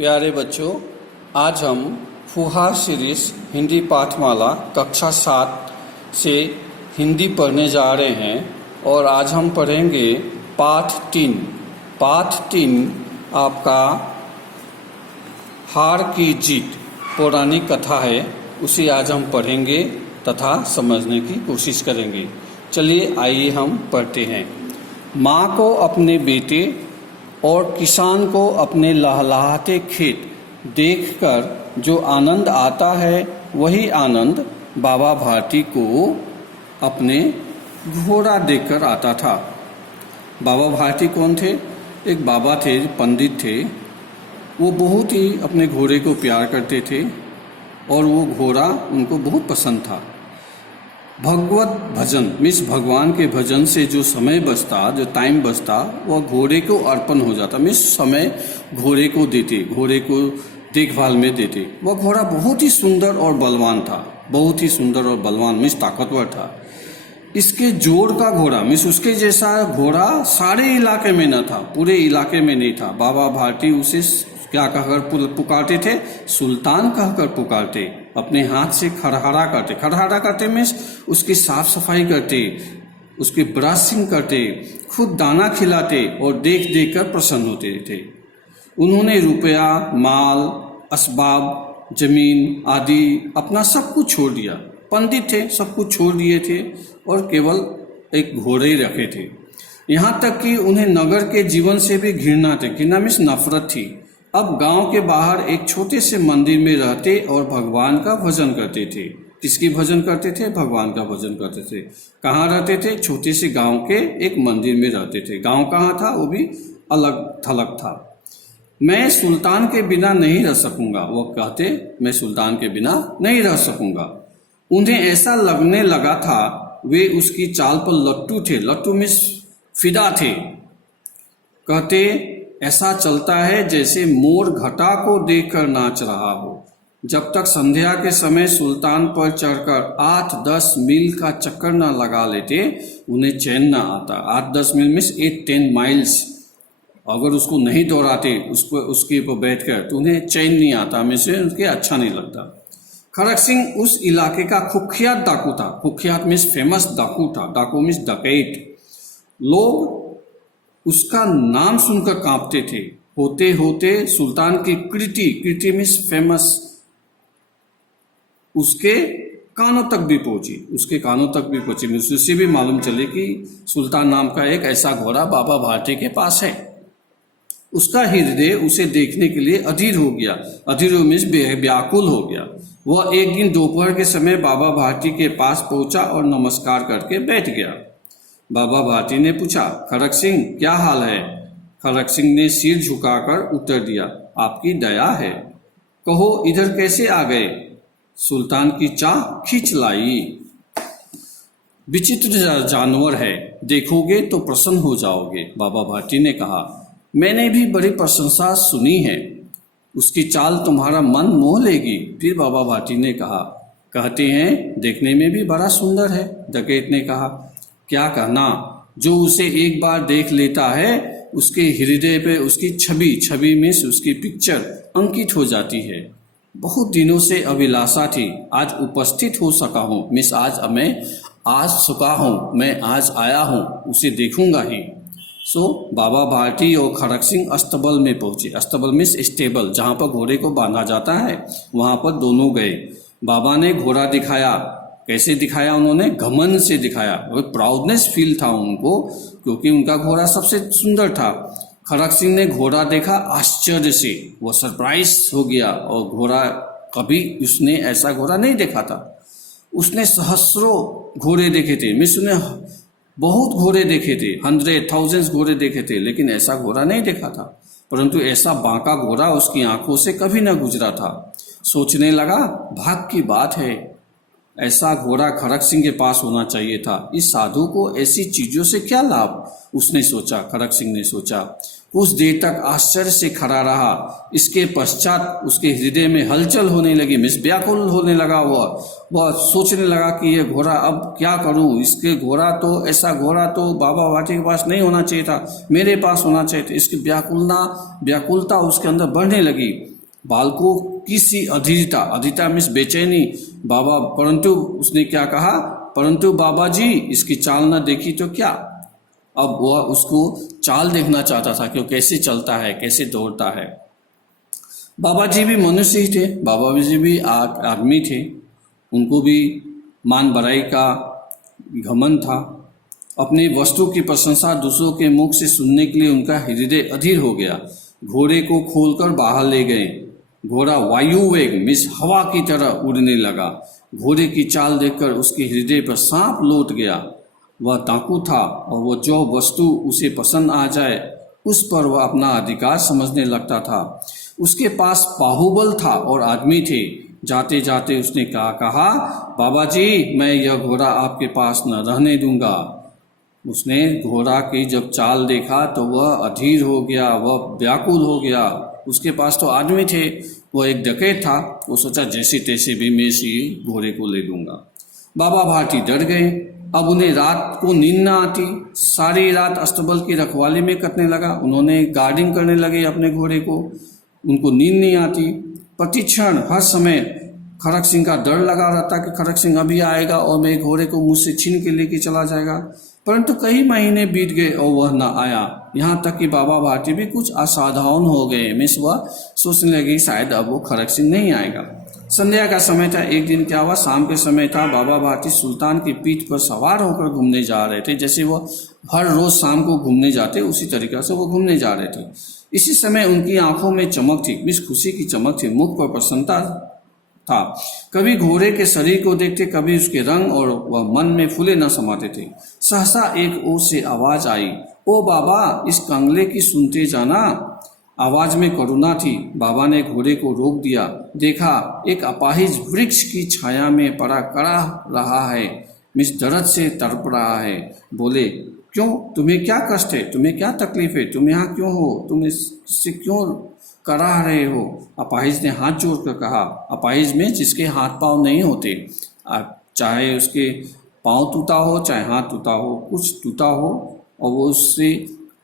प्यारे बच्चों, आज हम फुहार सीरीज हिंदी पाठमाला कक्षा 7 से हिंदी पढ़ने जा रहे हैं और आज हम पढ़ेंगे पाठ 3। पाठ 3 आपका हार की जीत पौराणिक कथा है, उसे आज हम पढ़ेंगे तथा समझने की कोशिश करेंगे। चलिए आइए हम पढ़ते हैं। माँ को अपने बेटे और किसान को अपने लहलहाते खेत देखकर जो आनंद आता है, वही आनंद बाबा भारती को अपने घोड़ा देखकर आता था। बाबा भारती कौन थे? एक बाबा थे, पंडित थे। वो बहुत ही अपने घोड़े को प्यार करते थे और वो घोड़ा उनको बहुत पसंद था। भगवत भजन मीन्स भगवान के भजन से जो समय बचता, जो टाइम बचता, वह घोड़े को अर्पण हो जाता। मीन्स समय घोड़े को देते, घोड़े को देखभाल में देते। वह घोड़ा बहुत ही सुंदर और बलवान था, बहुत ही सुंदर और बलवान मीन्स ताकतवर था। इसके जोड़ का घोड़ा मीन्स उसके जैसा घोड़ा सारे इलाके में न था, पूरे इलाके में नहीं था। बाबा भारती उसे क्या कहकर पुकारते थे? सुल्तान कहकर पुकारते। अपने हाथ से खड़हड़ा करते, खड़हड़ा करते मीन्स उसकी साफ सफाई करते, उसकी ब्रशिंग करते, खुद दाना खिलाते और देख देख कर प्रसन्न होते थे। उन्होंने रुपया, माल, असबाब, जमीन आदि अपना सब कुछ छोड़ दिया। पंडित थे, सब कुछ छोड़ दिए थे और केवल एक घोड़े ही रखे थे। यहाँ तक कि उन्हें नगर के जीवन से भी घृणा थी। घृणा मीन्स नफरत थी। अब गांव के बाहर एक छोटे से मंदिर में रहते और भगवान का भजन करते थे। किसकी भजन करते थे? भगवान का भजन करते थे। कहाँ रहते थे? छोटे से गांव के एक मंदिर में रहते थे। गांव कहाँ था? वो भी अलग थलग था। मैं सुल्तान के बिना नहीं रह सकूंगा, वो कहते, मैं सुल्तान के बिना नहीं रह सकूंगा। उन्हें ऐसा लगने लगा था वे उसकी चाल पर लट्टू थे। लट्टू मीन्स फिदा थे। कहते, ऐसा चलता है जैसे मोर घटा को देखकर नाच रहा हो। जब तक संध्या के समय सुल्तान पर चढ़कर 8-10 मील का चक्कर न लगा लेते, उन्हें चैन न आता। 8-10 मील मीन्स 8-10 माइल्स अगर उसको नहीं दौड़ाते, उसके ऊपर बैठकर, तो उन्हें चैन नहीं आता, में से उनके अच्छा नहीं लगता। खड़क सिंह उस इलाके का कुख्यात डाकू था। कुख्यात मीन्स फेमस डाकू था। डाकू मीन्स डकैत। लोग उसका नाम सुनकर कांपते थे। होते होते सुल्तान की कृति मीन्स फेमस, उसके कानों तक भी पहुंची। उसके कानों तक भी पहुंची। उससे भी मालूम चले कि सुल्तान नाम का एक ऐसा घोड़ा बाबा भारती के पास है। उसका हृदय उसे देखने के लिए अधीर हो गया। अधीर मीन्स व्याकुल हो गया। वह एक दिन दोपहर के समय बाबा भारती के पास पहुंचा और नमस्कार करके बैठ गया। बाबा भारती ने पूछा, खड़क सिंह क्या हाल है? खड़क सिंह ने सिर झुकाकर उत्तर दिया, आपकी दया है। कहो इधर कैसे आ गए? सुल्तान की चाह खींच लाई। विचित्र जानवर है, देखोगे तो प्रसन्न हो जाओगे, बाबा भारती ने कहा। मैंने भी बड़ी प्रशंसा सुनी है, उसकी चाल तुम्हारा मन मोह लेगी। फिर बाबा भारती ने कहा, कहते हैं देखने में भी बड़ा सुंदर है। डकैत ने कहा, क्या कहना, जो उसे एक बार देख लेता है उसके हृदय पे उसकी छवि में उसकी पिक्चर अंकित हो जाती है। बहुत दिनों से अभिलाषा थी, आज उपस्थित हो सका हूँ। मिस आज मैं आज चुका हूँ, मैं आज आया हूँ, उसे देखूंगा ही। सो बाबा भारती और खड़क सिंह अस्तबल में पहुंचे। अस्तबल मीन्स स्टेबल, जहाँ पर घोड़े को बांधा जाता है, वहाँ पर दोनों गए। बाबा ने घोड़ा दिखाया। कैसे दिखाया? उन्होंने घमंड से दिखाया। वो प्राउडनेस फील था उनको, क्योंकि उनका घोड़ा सबसे सुंदर था। खड़क सिंह ने घोड़ा देखा आश्चर्य से, वो सरप्राइज हो गया। और घोड़ा, कभी उसने ऐसा घोड़ा नहीं देखा था। उसने सहस्रों घोड़े देखे थे, मीन्स उसने बहुत घोड़े देखे थे, 100,000 घोड़े देखे थे, लेकिन ऐसा घोड़ा नहीं देखा था। परंतु ऐसा बांका घोड़ा उसकी आंखों से कभी न गुजरा था। सोचने लगा, भाग की बात है, ऐसा घोड़ा खड़क सिंह के पास होना चाहिए था। इस साधु को ऐसी चीजों से क्या लाभ? उसने सोचा, खड़क सिंह ने सोचा। कुछ देर तक आश्चर्य से खड़ा रहा। इसके पश्चात उसके हृदय में हलचल होने लगी, मिस व्याकुल होने लगा। वह सोचने लगा कि यह घोड़ा अब क्या करूं? इसके घोड़ा तो, ऐसा घोड़ा तो बाबा भारती के पास नहीं होना चाहिए था, मेरे पास होना चाहिए था। इसकी व्याकुलता उसके अंदर बढ़ने लगी। बालकों की सी अधीरता, अधीरता मीन्स बेचैनी बाबा, परंतु उसने क्या कहा, परंतु बाबा जी इसकी चाल न देखी तो क्या। अब वह उसको चाल देखना चाहता था कि वो कैसे चलता है, कैसे दौड़ता है। बाबा जी भी मनुष्य ही थे, बाबा जी भी आदमी थे, उनको भी मान बड़ाई का घमंड था। अपनी वस्तु की प्रशंसा दूसरों के मुख से सुनने के लिए उनका हृदय अधीर हो गया। घोड़े को खोलकर बाहर ले गए। घोड़ा वायु वेग मिस हवा की तरह उड़ने लगा। घोड़े की चाल देखकर उसके हृदय पर सांप लौट गया। वह डाकू था और वह जो वस्तु उसे पसंद आ जाए उस पर वह अपना अधिकार समझने लगता था। उसके पास बाहुबल था और आदमी थे। जाते जाते उसने कहा बाबा जी मैं यह घोड़ा आपके पास न रहने दूंगा। उसने घोड़ा की जब चाल देखा तो वह अधीर हो गया, वह व्याकुल हो गया। उसके पास तो आदमी थे, वह एक डकैत था। वो सोचा जैसे तैसे भी मैं इसी घोड़े को ले लूंगा। बाबा भारती डर गए। अब उन्हें रात को नींद न आती। सारी रात अस्तबल की रखवाली में कटने लगा। उन्होंने गार्डिंग करने लगे अपने घोड़े को। उनको नींद नहीं आती। प्रतिक्षण हर समय खड़क सिंह का डर लगा रहता कि खड़क सिंह अभी आएगा और मेरे घोड़े को मुझसे छीन के लेके चला जाएगा। परंतु कई महीने बीत गए और वह न आया। यहाँ तक कि बाबा भारती भी कुछ असाधारण हो गए। मिस वह सोचने लगी शायद अब वो खड़क सिंह नहीं आएगा। संध्या का समय था। एक दिन क्या हुआ, शाम के समय था। बाबा भारती सुल्तान की पीठ पर सवार होकर घूमने जा रहे थे। जैसे वो हर रोज शाम को घूमने जाते उसी तरीका से वो घूमने जा रहे थे। इसी समय उनकी आंखों में चमक थी, मिस खुशी की चमक थी। मुख पर प्रसन्नता था। कभी घोड़े के शरीर को देखते, कभी उसके रंग, और वह मन में फूले न समाते थे। सहसा एक ओर से आवाज आई, ओ बाबा इस कंगले की सुनते जाना। आवाज में करुणा थी। बाबा ने घोड़े को रोक दिया। देखा एक अपाहिज वृक्ष की छाया में पड़ा कड़ा रहा है। मिस दर्द से तड़प रहा है। बोले क्यों, तुम्हें क्या कष्ट है, तुम्हें क्या तकलीफ है, तुम यहाँ क्यों हो, तुम इससे क्यों कराह रहे हो। अपाहिज ने हाथ जोड़कर कहा। अपाहिज में जिसके हाथ पांव नहीं होते, चाहे उसके पांव टूटा हो चाहे हाथ टूटा हो, कुछ टूटा हो और वो उससे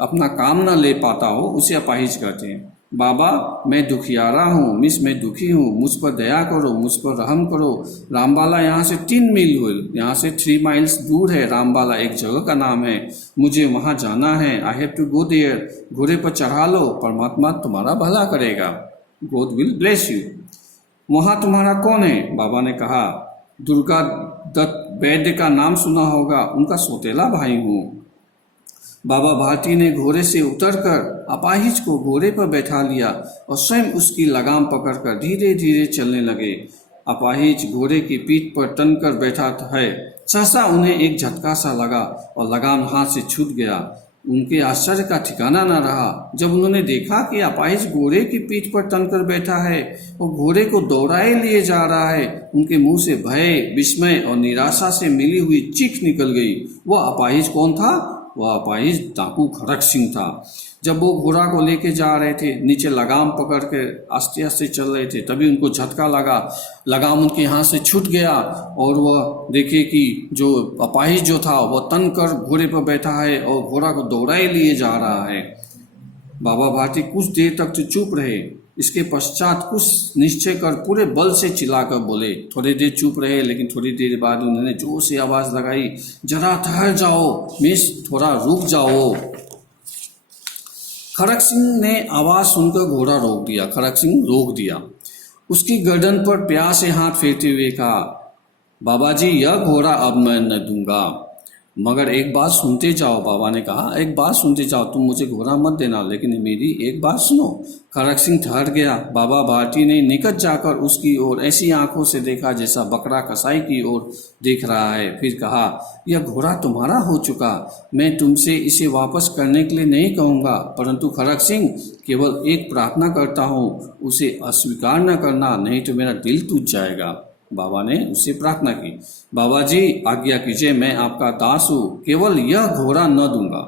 अपना काम न ले पाता हो, उसे अपाहिज कहते हैं। बाबा मैं दुखियारा हूँ, मिस मैं दुखी हूँ, मुझ पर दया करो, मुझ पर रहम करो। रामबाला यहाँ से 3 मील हुए, यहाँ से 3 माइल्स दूर है। रामबाला एक जगह का नाम है, मुझे वहाँ जाना है। I have to go there. घोड़े पर चढ़ा लो, परमात्मा तुम्हारा भला करेगा। God will bless you. वहाँ तुम्हारा कौन है। बाबा ने कहा दुर्गा दत्त वैद्य का नाम सुना होगा, उनका सौतेला भाई हूँ। बाबा भारती ने घोड़े से उतरकर अपाहिज को घोड़े पर बैठा लिया और स्वयं उसकी लगाम पकड़कर धीरे धीरे चलने लगे। अपाहिज घोड़े की पीठ पर तनकर बैठा है। सहसा उन्हें एक झटका सा लगा और लगाम हाथ से छूट गया। उनके आश्चर्य का ठिकाना न रहा जब उन्होंने देखा कि अपाहिज घोड़े की पीठ पर तनकर बैठा है और घोड़े को दौड़ाए लिए जा रहा है। उनके मुंह से भय, विस्मय और निराशा से मिली हुई चीख निकल गई। वह अपाहिज कौन था। वह अपाहिज डाकू खड़क सिंह था। जब वो घोड़ा को लेके जा रहे थे, नीचे लगाम पकड़ के आस्ते आस्ते चल रहे थे, तभी उनको झटका लगा। लगाम उनके हाथ से छूट गया और वह देखे कि जो अपाहिज जो था वह तन कर घोड़े पर बैठा है और घोड़ा को दौड़ाए लिए जा रहा है। बाबा भारती कुछ देर तक तो चुप रहे। इसके पश्चात कुछ निश्चय कर पूरे बल से चिल्लाकर बोले। थोड़ी देर चुप रहे, लेकिन थोड़ी देर बाद उन्होंने जोर से आवाज लगाई, जरा ठहर जाओ मिस, थोड़ा रुक जाओ। खड़क सिंह ने आवाज सुनकर घोड़ा रोक दिया। खड़क सिंह रोक दिया। उसकी गर्दन पर प्यार से हाथ फेरते हुए कहा, बाबा जी यह घोड़ा अब मैं न दूंगा, मगर एक बात सुनते जाओ। बाबा ने कहा एक बात सुनते जाओ, तुम मुझे घोड़ा मत देना, लेकिन मेरी एक बात सुनो। खड़क सिंह ठहर गया। बाबा भारती ने निकट जाकर उसकी ओर ऐसी आंखों से देखा जैसा बकरा कसाई की ओर देख रहा है। फिर कहा, यह घोड़ा तुम्हारा हो चुका, मैं तुमसे इसे वापस करने के लिए नहीं कहूँगा, परंतु खड़क सिंह केवल एक प्रार्थना करता हूँ, उसे अस्वीकार न करना, नहीं तो मेरा दिल टूट जाएगा। बाबा ने उससे प्रार्थना की, बाबा जी आज्ञा कीजिए, मैं आपका दास हूँ, केवल यह घोड़ा न दूंगा।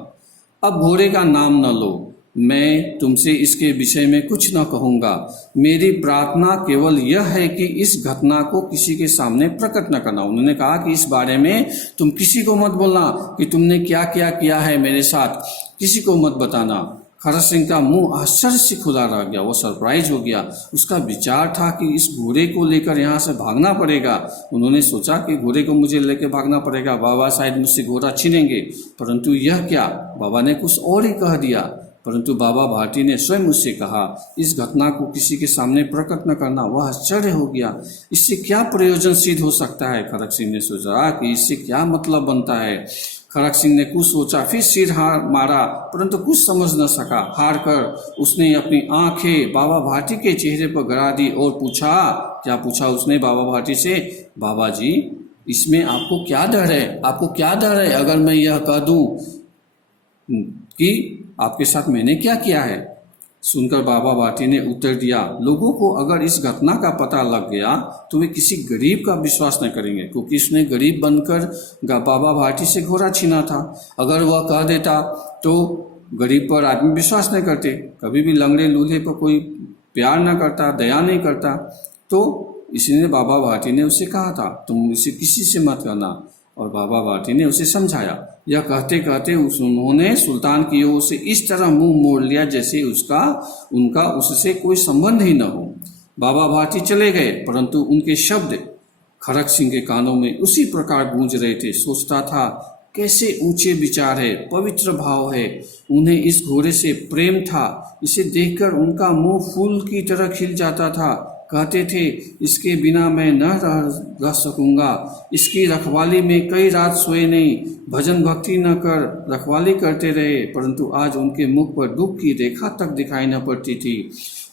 अब घोड़े का नाम न लो, मैं तुमसे इसके विषय में कुछ न कहूँगा। मेरी प्रार्थना केवल यह है कि इस घटना को किसी के सामने प्रकट न करना। उन्होंने कहा कि इस बारे में तुम किसी को मत बोलना कि तुमने क्या क्या किया है मेरे साथ, किसी को मत बताना। खरक सिंह का मुंह आश्चर्य से खुला रह गया। वो सरप्राइज हो गया। उसका विचार था कि इस घोड़े को लेकर यहाँ से भागना पड़ेगा। उन्होंने सोचा कि घोड़े को मुझे लेकर भागना पड़ेगा, बाबा शायद मुझसे घोड़ा छीनेंगे। परंतु यह क्या, बाबा ने कुछ और ही कह दिया। परंतु बाबा भारती ने स्वयं उससे कहा, इस घटना को किसी के सामने प्रकट न करना। वह आश्चर्य हो गया, इससे क्या प्रयोजन सिद्ध हो सकता है। खरक सिंह ने सोचा कि इससे क्या मतलब बनता है। खरक सिंह ने कुछ सोचा, फिर सिर हार मारा, परंतु कुछ समझ न सका। हार कर उसने अपनी आंखें बाबा भारती के चेहरे पर गड़ा दी और पूछा, क्या पूछा उसने बाबा भारती से, बाबा जी इसमें आपको क्या डर है, आपको क्या डर है अगर मैं यह कह दूं कि आपके साथ मैंने क्या किया है। सुनकर बाबा भारती ने उत्तर दिया, लोगों को अगर इस घटना का पता लग गया तो वे किसी गरीब का विश्वास न करेंगे, क्योंकि उसने गरीब बनकर बाबा भारती से घोड़ा छीना था। अगर वह कह देता तो गरीब पर आदमी विश्वास नहीं करते। कभी भी लंगड़े लूल्हे पर कोई प्यार न करता, दया नहीं करता। तो इसलिए बाबा भारती ने उसे कहा था, तुम इसे किसी से मत करना। और बाबा भारती ने उसे समझाया। यह कहते कहते उन्होंने सुल्तान की ओर से इस तरह मुंह मोड़ लिया जैसे उनका उससे कोई संबंध ही न हो। बाबा भारती चले गए, परंतु उनके शब्द खरक सिंह के कानों में उसी प्रकार गूंज रहे थे। सोचता था, कैसे ऊंचे विचार है, पवित्र भाव है। उन्हें इस घोड़े से प्रेम था। इसे देखकर उनका मुंह फूल की तरह खिल जाता था। कहते थे, इसके बिना मैं न रह सकूंगा। इसकी रखवाली में कई रात सोए नहीं, भजन भक्ति न कर रखवाली करते रहे। परंतु आज उनके मुख पर दुख की रेखा तक दिखाई न पड़ती थी।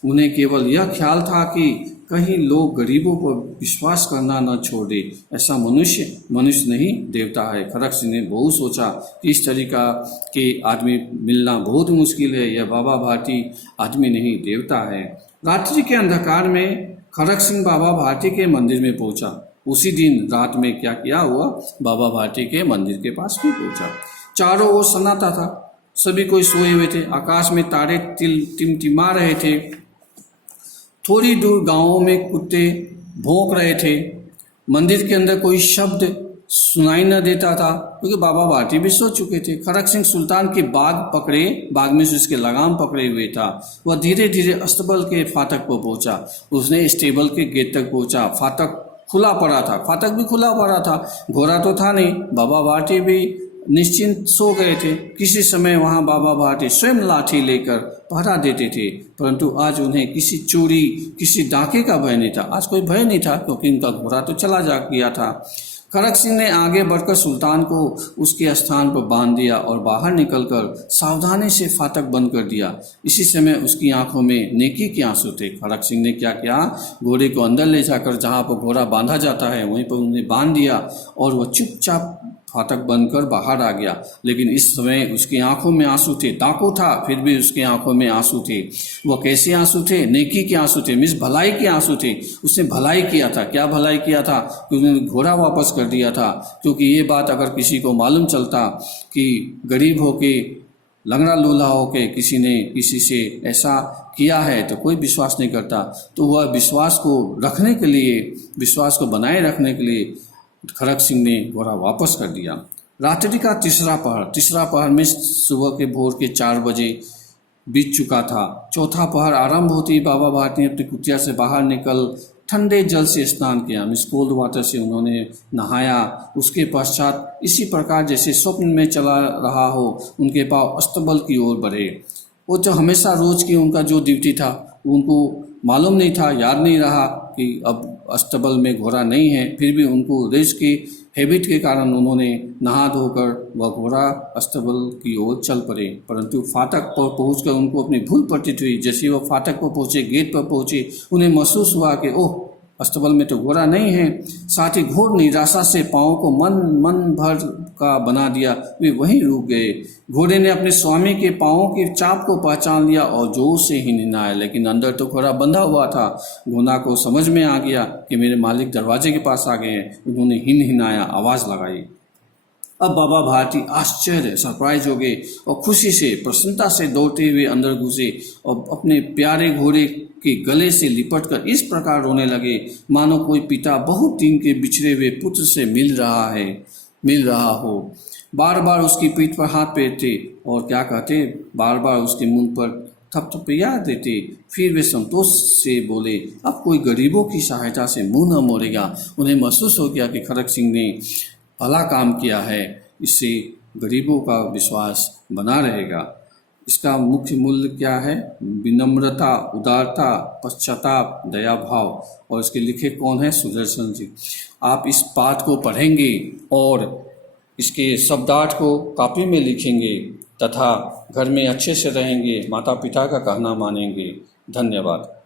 उन्हें केवल यह ख्याल था कि कहीं लोग गरीबों पर विश्वास करना न छोड़ दे। ऐसा मनुष्य नहीं देवता है। खरक सिंह ने बहुत सोचा कि इस तरीका के आदमी मिलना बहुत मुश्किल है। यह बाबा भारती आदमी नहीं, देवता है। रात्रि के अंधकार में खरक सिंह बाबा भारती के मंदिर में पहुंचा। उसी दिन रात में क्या किया हुआ, बाबा भारती के मंदिर के पास भी पहुंचा। चारों ओर सन्नाटा था, सभी कोई सोए हुए थे। आकाश में तारे टिमटिमा रहे थे। थोड़ी दूर गांवों में कुत्ते भौंक रहे थे। मंदिर के अंदर कोई शब्द सुनाई न देता था, क्योंकि बाबा भारती भी सो चुके थे। खरक सिंह सुल्तान के बाग में से उसके लगाम पकड़े हुए था। वह धीरे धीरे अस्तबल के फाटक पर पहुंचा। उसने स्टेबल के गेट तक पहुंचा। फाटक खुला पड़ा था, फाटक भी खुला पड़ा था। घोड़ा तो था नहीं। बाबा भारती भी निश्चिंत सो गए थे। किसी समय वहां बाबा भारती स्वयं लाठी लेकर पहरा देते थे, परंतु आज उन्हें किसी चोरी, किसी डाके का भय नहीं था। आज कोई भय नहीं था, क्योंकि उनका घोड़ा तो चला जा गया था। खरक सिंह ने आगे बढ़कर सुल्तान को उसके स्थान पर बांध दिया और बाहर निकलकर सावधानी से फाटक बंद कर दिया। इसी समय उसकी आंखों में नेकी के आंसू थे। खरक सिंह ने क्या किया, घोड़े को अंदर ले जाकर जहां पर घोड़ा बांधा जाता है वहीं पर उन्हें बांध दिया और वह चुपचाप फाटक बंद कर बाहर आ गया। लेकिन इस समय उसकी आंखों में आंसू थे। डाकू था, फिर भी उसकी आंखों में आंसू थे। वह कैसे आंसू थे? नेकी के आंसू थे, भलाई के आंसू थे। उसने भलाई किया था। क्या भलाई किया था? कि उसने घोड़ा वापस कर दिया था। क्योंकि ये बात अगर किसी को मालूम चलता कि गरीब होके, लंगड़ा लूल्हा होके किसी ने किसी से ऐसा किया है तो कोई विश्वास नहीं करता। तो वह विश्वास को रखने के लिए, विश्वास को बनाए रखने के लिए खरक सिंह ने घोड़ा वापस कर दिया। रात्रि का तीसरा पहर में सुबह के भोर के 4 बजे बीत चुका था। चौथा पहर आरंभ होती बाबा भारती ने अपनी कुटिया से बाहर निकल ठंडे जल से स्नान किया। कोल्ड वाटर से उन्होंने नहाया। उसके पश्चात इसी प्रकार जैसे स्वप्न में चला रहा हो, उनके पांव अस्तबल की ओर बढ़े। वो जो हमेशा रोज की उनका जो ड्यूटी था, उनको मालूम नहीं था, याद नहीं रहा कि अब अस्तबल में घोड़ा नहीं है। फिर भी उनको रेस के हैबिट के कारण उन्होंने नहा धोकर वह घोड़ा अस्तबल की ओर चल पड़े। परंतु फाटक पर पहुंचकर उनको अपनी भूल प्रतीत हुई। जैसे वह फाटक पर पहुंचे, गेट पर पहुंचे, उन्हें महसूस हुआ कि ओह, अस्तबल में तो घोड़ा नहीं है। साथ ही घोर निराशा से पाँव को मन भर का बना दिया। वे वहीं रुक गए। घोड़े ने अपने स्वामी के पाँवों की चाप को पहचान लिया और जोर से हिनहिनाया, लेकिन अंदर तो घोड़ा बंधा हुआ था। घोड़ा को समझ में आ गया कि मेरे मालिक दरवाजे के पास आ गए हैं। उन्होंने हिनहिनाया, आवाज लगाई। अब बाबा भारती आश्चर्य, सरप्राइज हो गए और खुशी से, प्रसन्नता से दौड़ते हुए अंदर घुसे और अपने प्यारे घोड़े के गले से लिपटकर इस प्रकार रोने लगे मानो कोई पिता बहुत दिन के बिछड़े हुए पुत्र से मिल रहा हो। बार बार उसकी पीठ पर हाथ फेरते और क्या कहते, बार बार उसके मुंह पर थपथपिया देते। फिर वे संतोष से बोले, अब कोई गरीबों की सहायता से मुंह न मोड़ेगा। उन्हें महसूस हो गया कि खड़क सिंह ने भला काम किया है, इससे गरीबों का विश्वास बना रहेगा। इसका मुख्य मूल्य क्या है? विनम्रता, उदारता, पश्चाताप, दया भाव। और इसके लिखे कौन है? सुदर्शन जी। आप इस पाठ को पढ़ेंगे और इसके शब्दार्थ को कॉपी में लिखेंगे तथा घर में अच्छे से रहेंगे, माता पिता का कहना मानेंगे। धन्यवाद।